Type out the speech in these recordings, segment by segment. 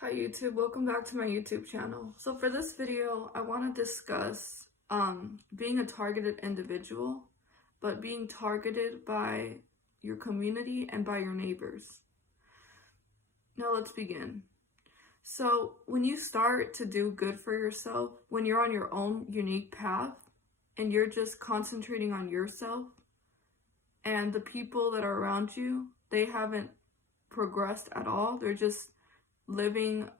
Hi YouTube, welcome back to my YouTube channel. So for this video, I want to discuss being a targeted individual, but being targeted by your community and by your neighbors. Now let's begin. So when you start to do good for yourself, when you're on your own unique path and you're just concentrating on yourself and the people that are around you, they haven't progressed at all. They're just living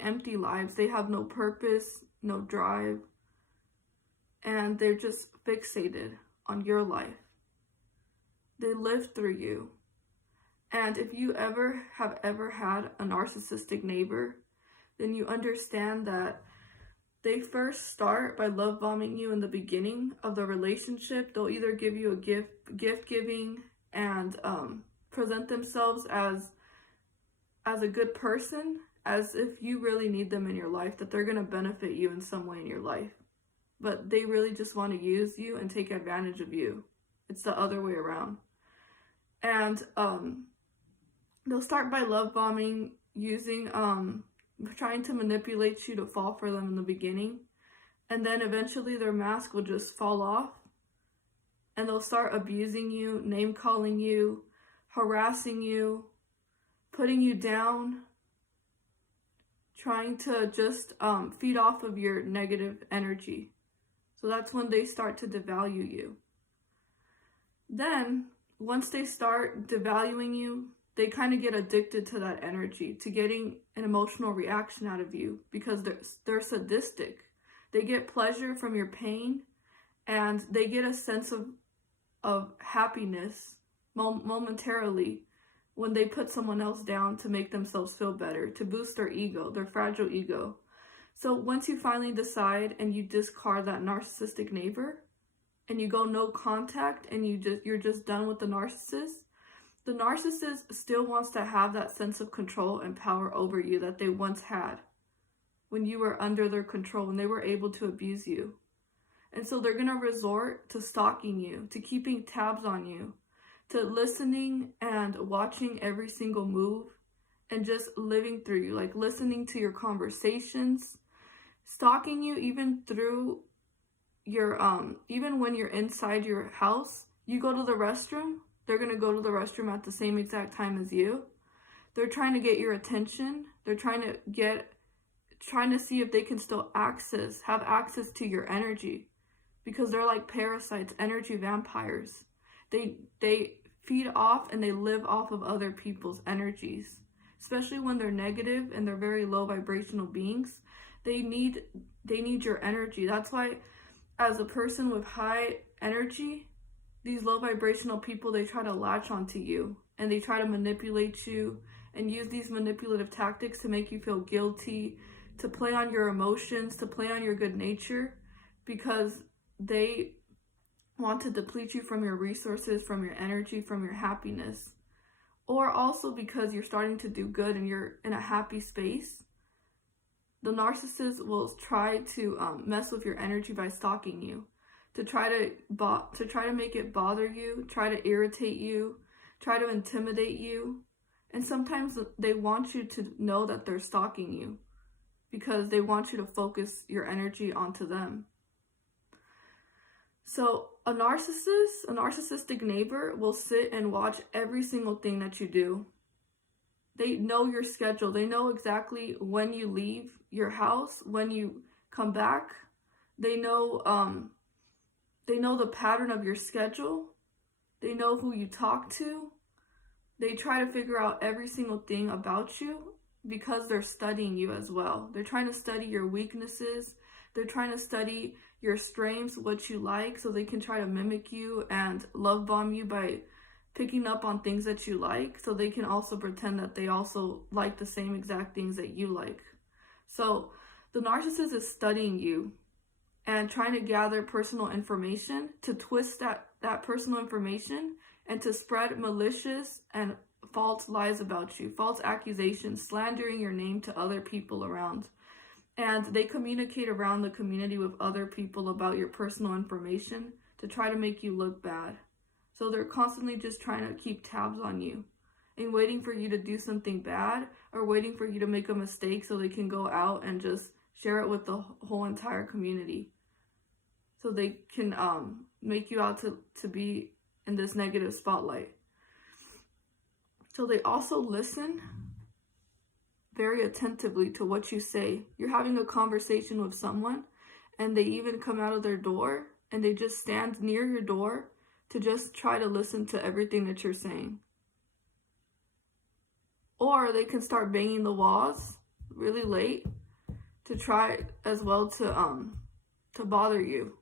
empty lives. They have no purpose, no drive, and they're just fixated on your life. They live through you. And if you have ever had a narcissistic neighbor, then you understand that they first start by love bombing you in the beginning of the relationship. They'll either give you a gift giving and present themselves as a good person, as if you really need them in your life, that they're going to benefit you in some way in your life. But they really just want to use you and take advantage of you. It's the other way around. And they'll start by love bombing, using trying to manipulate you to fall for them in the beginning, and then eventually their mask will just fall off and they'll start abusing you, name calling you, harassing you, putting you down, trying to just feed off of your negative energy. So that's when they start to devalue you. Then, once they start devaluing you, they kind of get addicted to that energy, to getting an emotional reaction out of you, because they're sadistic. They get pleasure from your pain, and they get a sense of happiness momentarily when they put someone else down to make themselves feel better, to boost their ego, their fragile ego. So once you finally decide and you discard that narcissistic neighbor and you go no contact and you're just done with the narcissist still wants to have that sense of control and power over you that they once had when you were under their control and they were able to abuse you. And so they're going to resort to stalking you, to keeping tabs on you, to listening and watching every single move and just living through you, like listening to your conversations, stalking you even through your, even when you're inside your house, you go to the restroom, they're going to go to the restroom at the same exact time as you. They're trying to get your attention. They're trying to see if they can still have access to your energy, because they're like parasites, energy vampires. They feed off and they live off of other people's energies, especially when they're negative and they're very low vibrational beings. They need your energy. That's why, as a person with high energy, these low vibrational people, they try to latch onto you and they try to manipulate you and use these manipulative tactics to make you feel guilty, to play on your emotions, to play on your good nature, because they want to deplete you from your resources, from your energy, from your happiness. Or also because you're starting to do good and you're in a happy space, the narcissist will try to mess with your energy by stalking you, to try to make it bother you, try to irritate you, try to intimidate you. And sometimes they want you to know that they're stalking you because they want you to focus your energy onto them. So a narcissistic neighbor will sit and watch every single thing that you do. They know your schedule. They know exactly when you leave your house, when you come back. They know the pattern of your schedule. They know who you talk to. They try to figure out every single thing about you because they're studying you as well. They're trying to study your weaknesses. They're trying to study your strengths, what you like, so they can try to mimic you and love bomb you by picking up on things that you like, so they can also pretend that they also like the same exact things that you like. So the narcissist is studying you and trying to gather personal information, to twist that personal information and to spread malicious and false lies about you, false accusations, slandering your name to other people around. And they communicate around the community with other people about your personal information to try to make you look bad. So they're constantly just trying to keep tabs on you and waiting for you to do something bad, or waiting for you to make a mistake so they can go out and just share it with the whole entire community. So they can make you out to be in this negative spotlight. So they also listen very attentively to what you say. You're having a conversation with someone, and they even come out of their door and they just stand near your door to just try to listen to everything that you're saying. Or they can start banging the walls really late to try as well to bother you.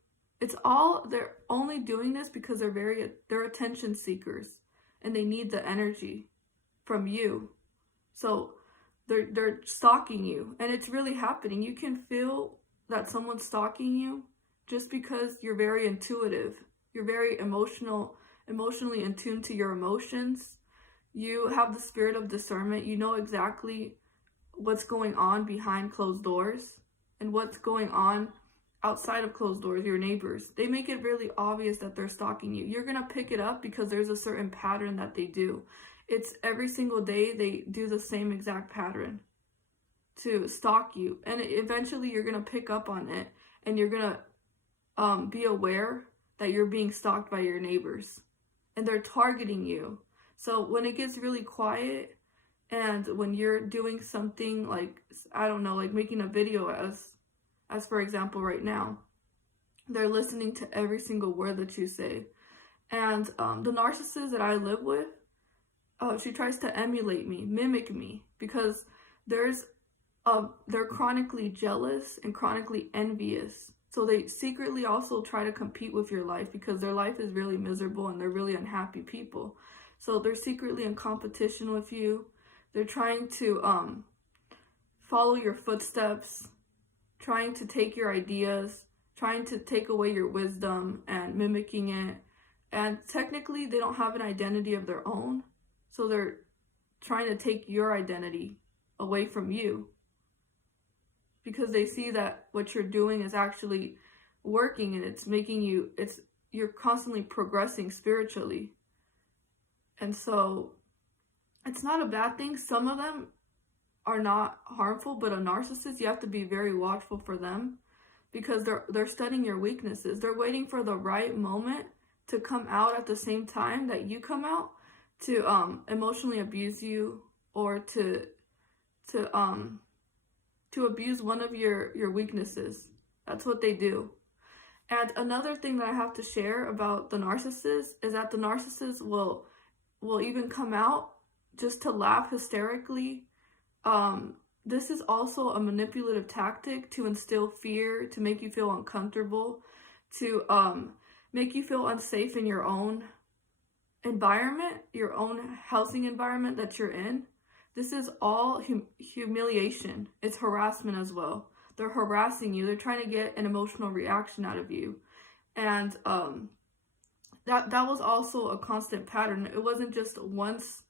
They're only doing this because they're attention seekers, and they need the energy from you. So they're stalking you, and it's really happening. You can feel that someone's stalking you just because you're very intuitive. You're very emotionally in tune to your emotions. You have the spirit of discernment. You know exactly what's going on behind closed doors and what's going on outside of closed doors, your neighbors. They make it really obvious that they're stalking you. You're going to pick it up because there's a certain pattern that they do. It's every single day they do the same exact pattern to stalk you. And eventually you're going to pick up on it, and you're going to be aware that you're being stalked by your neighbors, and they're targeting you. So when it gets really quiet, and when you're doing something like, I don't know, like making a video as for example right now, they're listening to every single word that you say. And the narcissist that I live with, she tries to emulate me, mimic me, because they're chronically jealous and chronically envious. So they secretly also try to compete with your life because their life is really miserable and they're really unhappy people. So they're secretly in competition with you. They're trying to follow your footsteps, trying to take your ideas, trying to take away your wisdom and mimicking it. And technically they don't have an identity of their own. So they're trying to take your identity away from you, because they see that what you're doing is actually working, and it's making you're constantly progressing spiritually. And so it's not a bad thing. Some of them are not harmful, but a narcissist, you have to be very watchful for them, because they're studying your weaknesses. They're waiting for the right moment to come out at the same time that you come out, to emotionally abuse you, or to abuse one of your weaknesses. That's what they do. And another thing that I have to share about the narcissist is that the narcissist will even come out just to laugh hysterically. This is also a manipulative tactic to instill fear, to make you feel uncomfortable, to make you feel unsafe in your own environment, your own housing environment that you're in. This is all humiliation. It's harassment as well. They're harassing you. They're trying to get an emotional reaction out of you. And that was also a constant pattern. It wasn't just once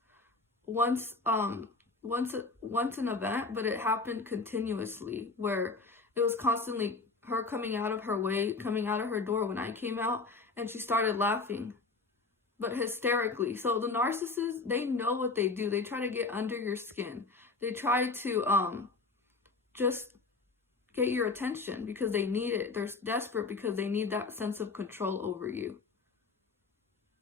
an event, but it happened continuously, where it was constantly her coming out of her way, coming out of her door when I came out, and she started laughing, but hysterically. So the narcissists, they know what they do. They try to get under your skin. They try to just get your attention because they need it. They're desperate because they need that sense of control over you.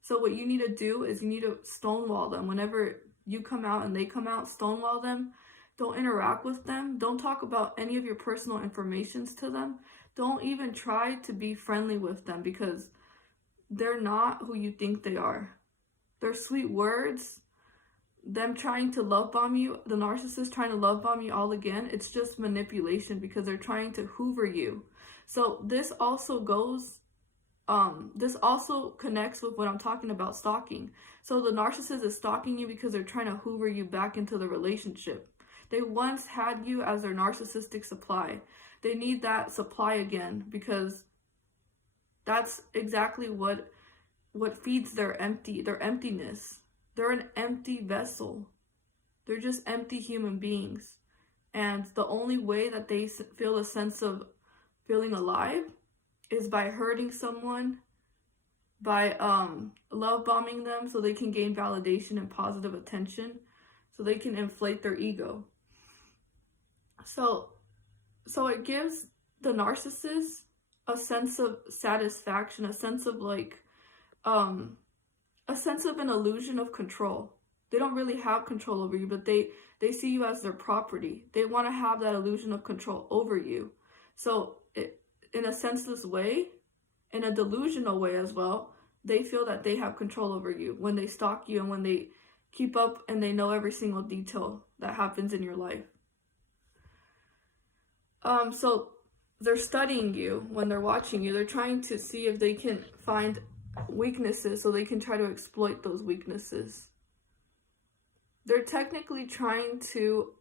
So what you need to do is you need to stonewall them. Whenever you come out and they come out, stonewall them. Don't interact with them. Don't talk about any of your personal informations to them. Don't even try to be friendly with them, because they're not who you think they are. Their sweet words, them trying to love bomb you, the narcissist trying to love bomb you all again, it's just manipulation, because they're trying to hoover you. So this also connects with what I'm talking about, stalking. So the narcissist is stalking you because they're trying to hoover you back into the relationship. They once had you as their narcissistic supply. They need that supply again, because that's exactly what feeds their emptiness. They're an empty vessel. They're just empty human beings. And the only way that they feel a sense of feeling alive is by hurting someone by love bombing them so they can gain validation and positive attention, so they can inflate their ego. So it gives the narcissist a sense of satisfaction, a sense of like a sense of an illusion of control. They don't really have control over you, but they see you as their property. They want to have that illusion of control over you. So in a senseless way, in a delusional way as well, they feel that they have control over you when they stalk you and when they keep up and they know every single detail that happens in your life. So they're studying you when they're watching you. They're trying to see if they can find weaknesses so they can try to exploit those weaknesses. They're technically trying to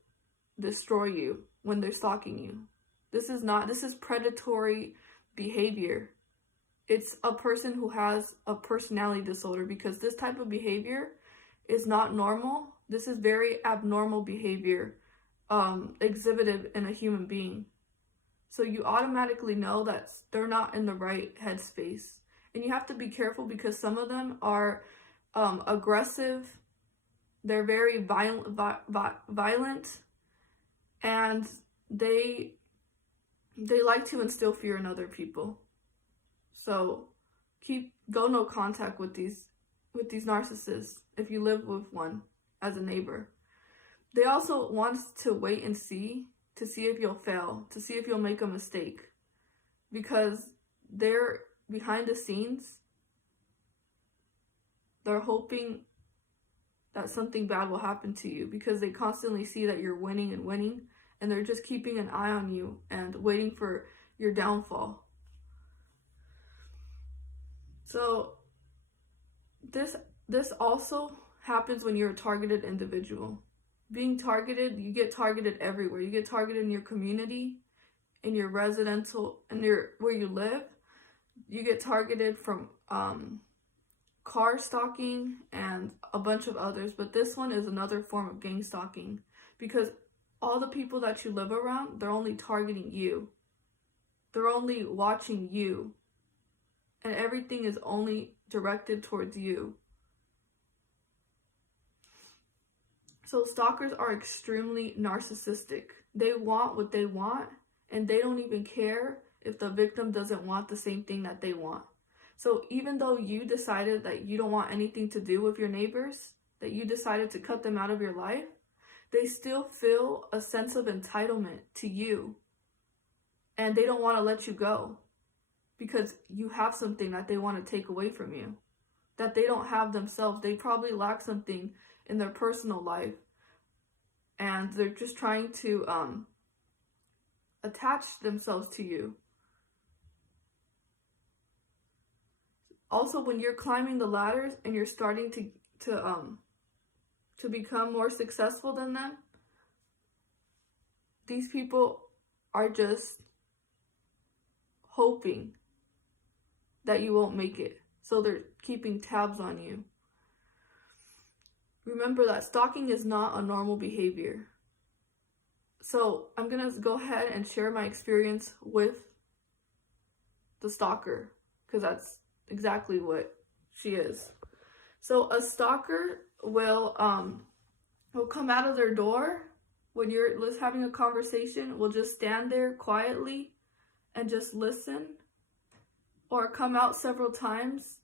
destroy you when they're stalking you. This is predatory behavior. It's a person who has a personality disorder, because this type of behavior is not normal. This is very abnormal behavior exhibited in a human being. So you automatically know that they're not in the right headspace. And you have to be careful because some of them are aggressive. They're very violent, and they like to instill fear in other people. So go no contact with these narcissists if you live with one as a neighbor. They also want to wait and see, to see if you'll fail, to see if you'll make a mistake, because they're behind the scenes. They're hoping that something bad will happen to you, because they constantly see that you're winning, and they're just keeping an eye on you and waiting for your downfall. So this also happens when you're a targeted individual. Being targeted, you get targeted everywhere. You get targeted in your community, in your residential, where you live. You get targeted from car stalking and a bunch of others, but this one is another form of gang stalking, because all the people that you live around, they're only targeting you. They're only watching you, and everything is only directed towards you. So stalkers are extremely narcissistic. They want what they want, and they don't even care if the victim doesn't want the same thing that they want. So even though you decided that you don't want anything to do with your neighbors, that you decided to cut them out of your life, they still feel a sense of entitlement to you. And they don't want to let you go, because you have something that they want to take away from you, that they don't have themselves. They probably lack something in their personal life, and they're just trying to attach themselves to you. Also, when you're climbing the ladders and you're starting to become more successful than them, these people are just hoping that you won't make it. So they're keeping tabs on you. Remember that stalking is not a normal behavior. So I'm going to go ahead and share my experience with the stalker, because that's exactly what she is. So a stalker will come out of their door when you're having a conversation, will just stand there quietly and just listen, or come out several times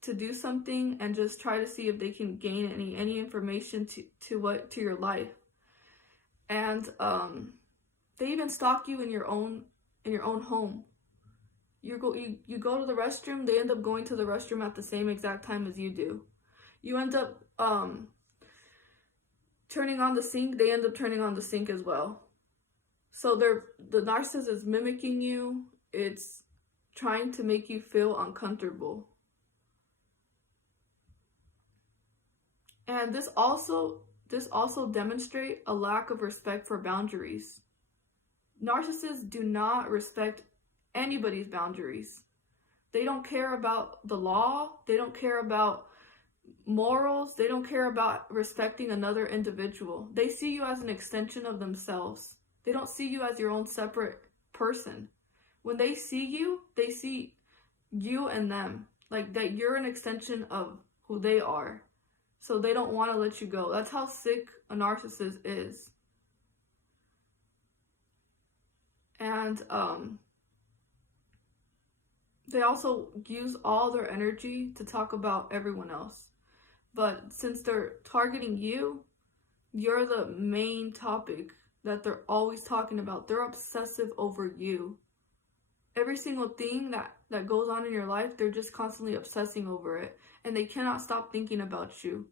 to do something and just try to see if they can gain any information to your life. And they even stalk you in your own home. You go to the restroom, they end up going to the restroom at the same exact time as you do. You end up turning on the sink, they end up turning on the sink as well. So the narcissist is mimicking you. It's trying to make you feel uncomfortable. And this also demonstrates a lack of respect for boundaries. Narcissists do not respect anybody's boundaries. They don't care about the law. They don't care about morals. They don't care about respecting another individual. They see you as an extension of themselves. They don't see you as your own separate person. When they see you and them. Like that you're an extension of who they are. So they don't want to let you go. That's how sick a narcissist is. And they also use all their energy to talk about everyone else. But since they're targeting you, you're the main topic that they're always talking about. They're obsessive over you. Every single thing that goes on in your life, they're just constantly obsessing over it. And they cannot stop thinking about you.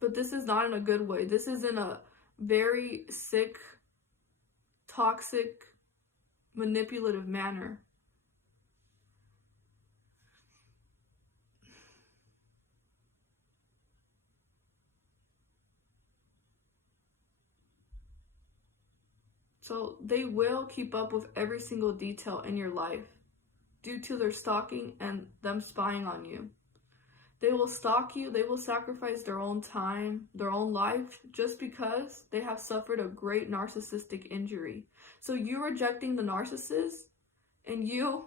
But this is not in a good way. This is in a very sick, toxic, manipulative manner. So they will keep up with every single detail in your life due to their stalking and them spying on you. They will stalk you, they will sacrifice their own time, their own life, just because they have suffered a great narcissistic injury. So you rejecting the narcissist and you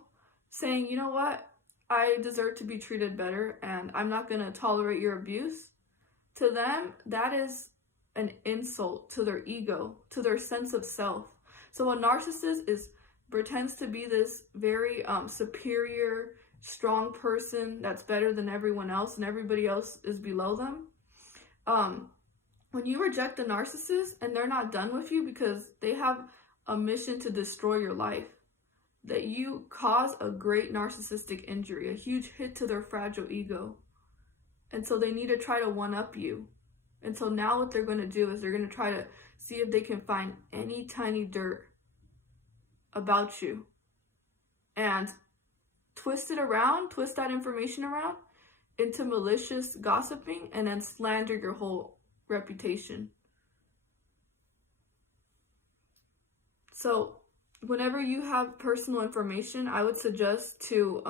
saying, you know what, I deserve to be treated better and I'm not going to tolerate your abuse. To them, that is an insult to their ego, to their sense of self. So a narcissist pretends to be this very superior, strong person that's better than everyone else and everybody else is below them. When you reject a narcissist and they're not done with you because they have a mission to destroy your life, that you cause a great narcissistic injury, a huge hit to their fragile ego. And so they need to try to one-up you. And so now what they're going to do is they're going to try to see if they can find any tiny dirt about you and twist that information around into malicious gossiping and then slander your whole reputation. So whenever you have personal information, I would suggest to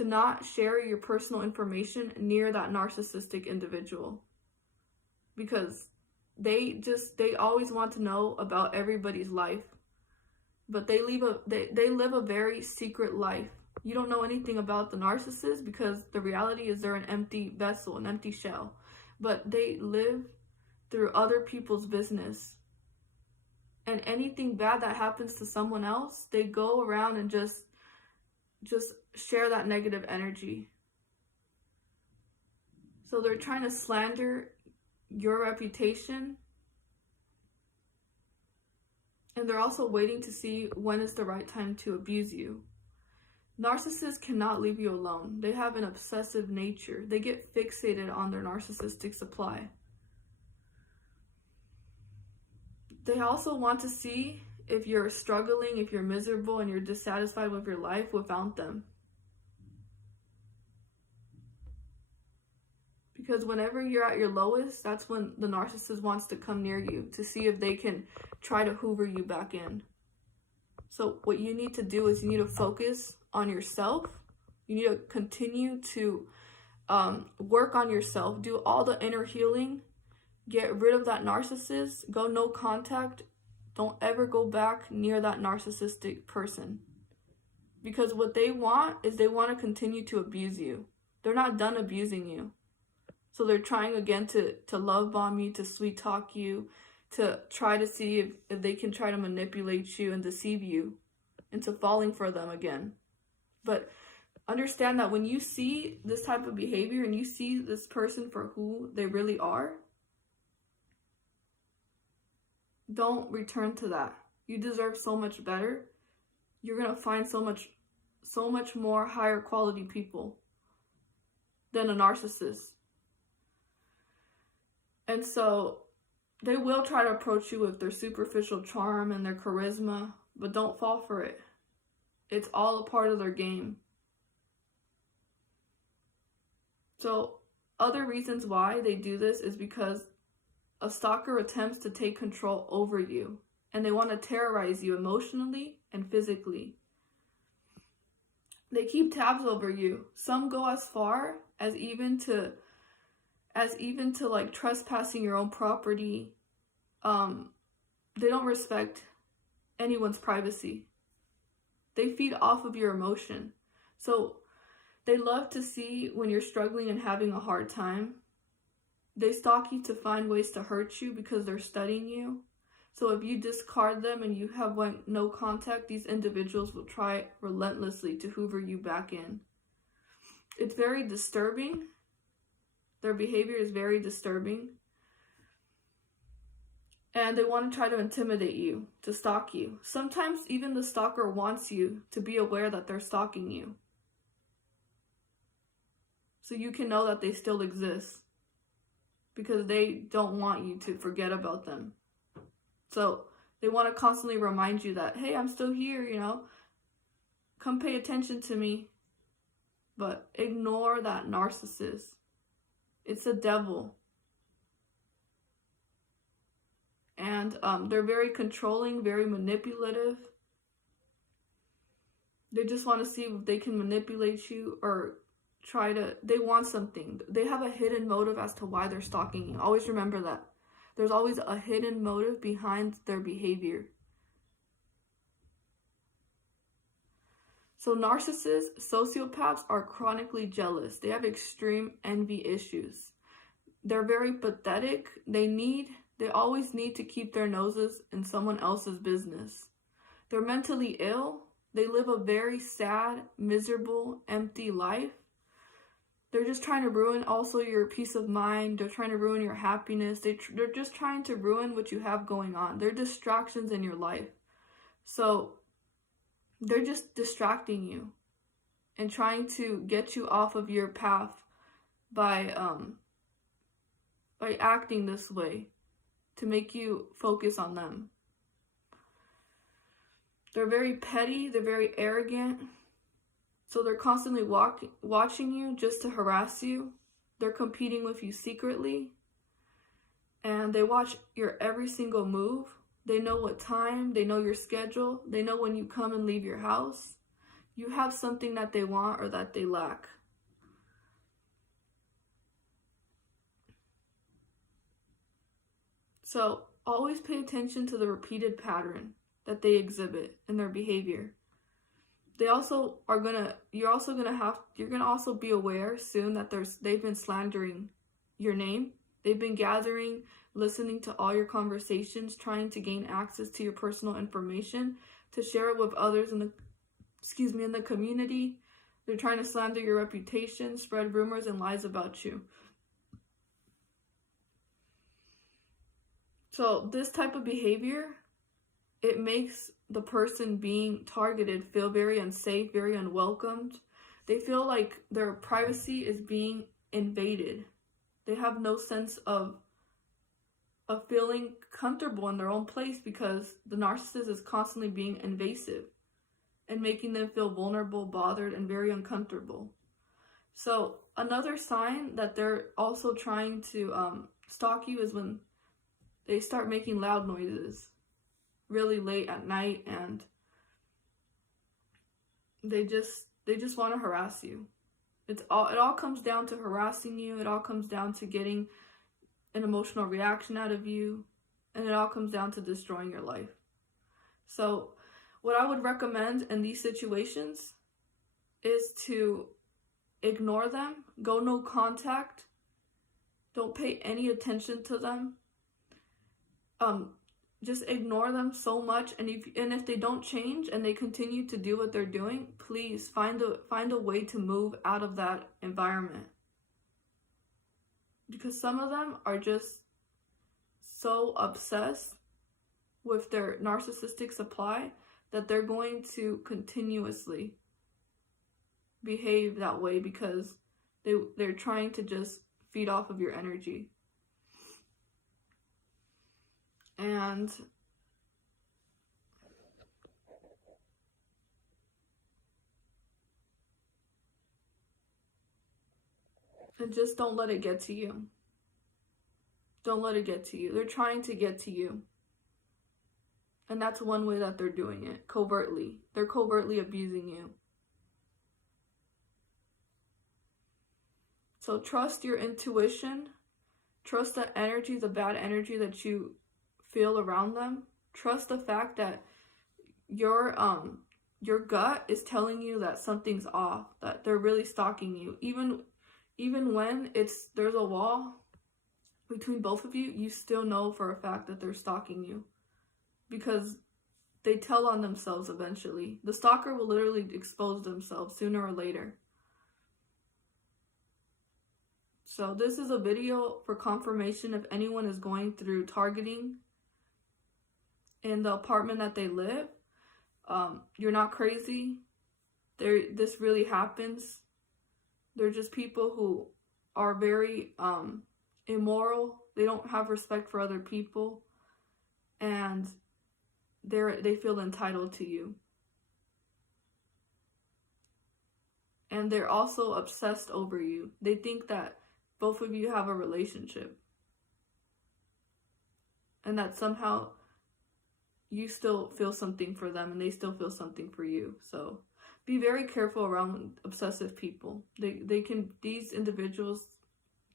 not share your personal information near that narcissistic individual. Because they always want to know about everybody's life, but they live a very secret life. You don't know anything about the narcissist because the reality is they're an empty vessel, an empty shell, but they live through other people's business. And anything bad that happens to someone else, they go around and just share that negative energy. So they're trying to slander your reputation, and they're also waiting to see when is the right time to abuse you. Narcissists cannot leave you alone. They have an obsessive nature. They get fixated on their narcissistic supply. They also want to see if you're struggling, if you're miserable, and you're dissatisfied with your life without them. Because whenever you're at your lowest, that's when the narcissist wants to come near you to see if they can try to hoover you back in. So what you need to do is you need to focus on yourself. You need to continue to work on yourself. Do all the inner healing. Get rid of that narcissist. Go no contact. Don't ever go back near that narcissistic person. Because what they want is they want to continue to abuse you. They're not done abusing you. So they're trying again to love bomb you, to sweet talk you, to try to see if they can try to manipulate you and deceive you into falling for them again. But understand that when you see this type of behavior and you see this person for who they really are, don't return to that. You deserve so much better. You're going to find so much more higher quality people than a narcissist. And so they will try to approach you with their superficial charm and their charisma, but don't fall for it. It's all a part of their game. So other reasons why they do this is because a stalker attempts to take control over you, and they want to terrorize you emotionally and physically. They keep tabs over you. Some go as far as even to like trespassing your own property. They don't respect anyone's privacy. They feed off of your emotion. So they love to see when you're struggling and having a hard time. They stalk you to find ways to hurt you because they're studying you. So if you discard them and you have no contact, these individuals will try relentlessly to hoover you back in. It's very disturbing. Their behavior is very disturbing. And they want to try to intimidate you, to stalk you. Sometimes even the stalker wants you to be aware that they're stalking you, so you can know that they still exist, because they don't want you to forget about them. So they want to constantly remind you that, hey, I'm still here, come pay attention to me. But ignore that narcissist. It's a devil. And they're very controlling, very manipulative. They just want to see if they can manipulate you or they want something. They have a hidden motive as to why they're stalking you. Always remember that. There's always a hidden motive behind their behavior. So narcissists, sociopaths are chronically jealous. They have extreme envy issues. They're very pathetic. They always need to keep their noses in someone else's business. They're mentally ill. They live a very sad, miserable, empty life. They're just trying to ruin also your peace of mind. They're trying to ruin your happiness. They're just trying to ruin what you have going on. They're distractions in your life. So they're just distracting you and trying to get you off of your path by acting this way to make you focus on them. They're very petty. They're very arrogant. So they're constantly watching you just to harass you. They're competing with you secretly. And they watch your every single move. They know what time. They know your schedule. They know when you come and leave your house. You have something that they want or that they lack. So always pay attention to the repeated pattern that they exhibit in their behavior. You're gonna also be aware soon that they've been slandering your name. They've been gathering, listening to all your conversations, trying to gain access to your personal information to share it with others in the community. They're trying to slander your reputation, spread rumors and lies about you. So this type of behavior, it makes the person being targeted feel very unsafe, very unwelcomed. They feel like their privacy is being invaded. They have no sense of feeling comfortable in their own place because the narcissist is constantly being invasive and making them feel vulnerable, bothered, and very uncomfortable. So another sign that they're also trying to stalk you is when they start making loud noises really late at night, and they just want to harass you. It all comes down to harassing you. It all comes down to getting an emotional reaction out of you, and it all comes down to destroying your life. So what I would recommend in these situations is to ignore them, go no contact, don't pay any attention to them. Just ignore them so much, and if they don't change and they continue to do what they're doing, please find a way to move out of that environment. Because some of them are just so obsessed with their narcissistic supply that they're going to continuously behave that way because they're trying to just feed off of your energy. And just don't let it get to you. Don't let it get to you. They're trying to get to you. And that's one way that they're doing it, covertly. They're covertly abusing you. So trust your intuition. Trust the energy, the bad energy that you feel around them. Trust the fact that your your gut is telling you that something's off, that they're really stalking you. Even when there's a wall between both of you, you still know for a fact that they're stalking you, because they tell on themselves eventually. The stalker will literally expose themselves sooner or later. So this is a video for confirmation if anyone is going through targeting in the apartment that they live. You're not crazy. This really happens. They're just people who are very immoral. They don't have respect for other people, and they feel entitled to you. And they're also obsessed over you. They think that both of you have a relationship, and that somehow you still feel something for them and they still feel something for you. So be very careful around obsessive people. These individuals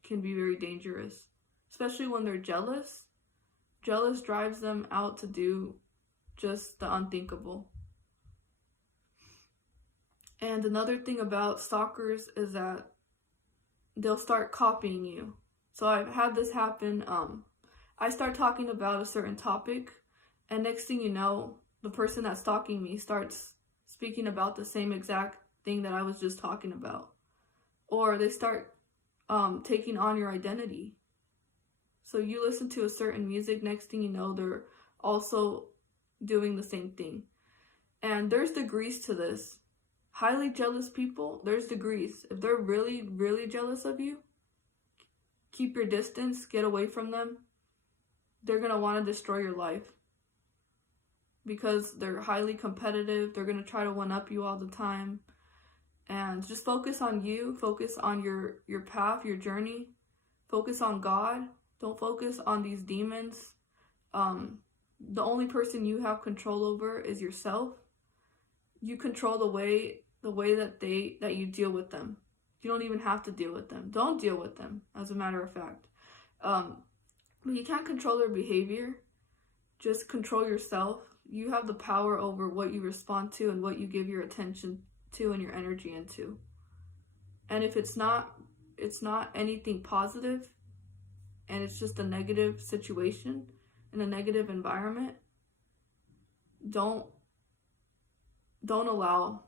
can be very dangerous, especially when they're jealous. Jealous drives them out to do just the unthinkable. And another thing about stalkers is that they'll start copying you. So I've had this happen. I start talking about a certain topic, and next thing you know, the person that's stalking me starts speaking about the same exact thing that I was just talking about. Or they start taking on your identity. So you listen to a certain music, next thing you know, they're also doing the same thing. And there's degrees to this. Highly jealous people, there's degrees. If they're really, really jealous of you, keep your distance, get away from them. They're going to want to destroy your life, because they're highly competitive. They're going to try to one-up you all the time. And just focus on you. Focus on your path, your journey. Focus on God. Don't focus on these demons. The only person you have control over is yourself. You control the way that you deal with them. You don't even have to deal with them. Don't deal with them, as a matter of fact. But you can't control their behavior. Just control yourself. You have the power over what you respond to and what you give your attention to and your energy into. And if it's not anything positive, and it's just a negative situation in a negative environment, don't allow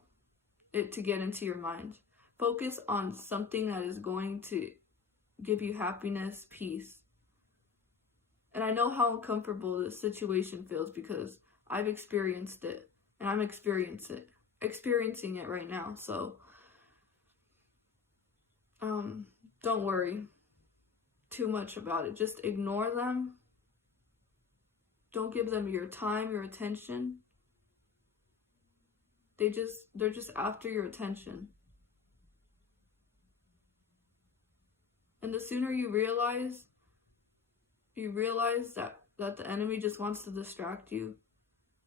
it to get into your mind. Focus on something that is going to give you happiness, peace. And I know how uncomfortable this situation feels, because I've experienced it, and I'm experiencing it right now. So don't worry too much about it. Just ignore them. Don't give them your time, your attention. They're just after your attention. And the sooner you realize that the enemy just wants to distract you,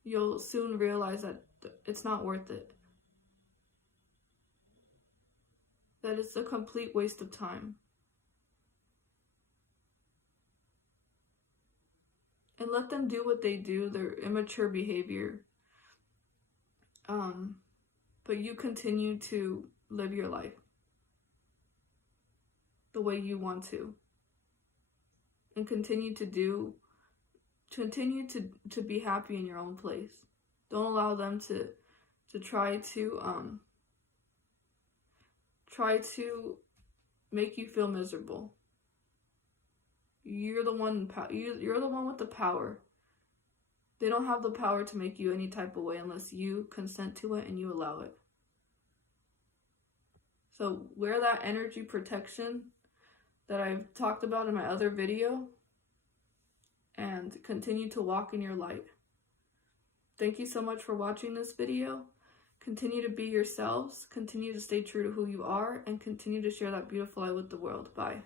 you'll soon realize that it's not worth it. That it's a complete waste of time. And let them do what they do, their immature behavior. But you continue to live your life the way you want to. And continue to be happy in your own place. Don't allow them to try to make you feel miserable. You're the one with the power. They don't have the power to make you any type of way unless you consent to it and you allow it. So wear that energy protection that I've talked about in my other video, and continue to walk in your light. Thank you so much for watching this video. Continue to be yourselves, continue to stay true to who you are, and continue to share that beautiful light with the world. Bye.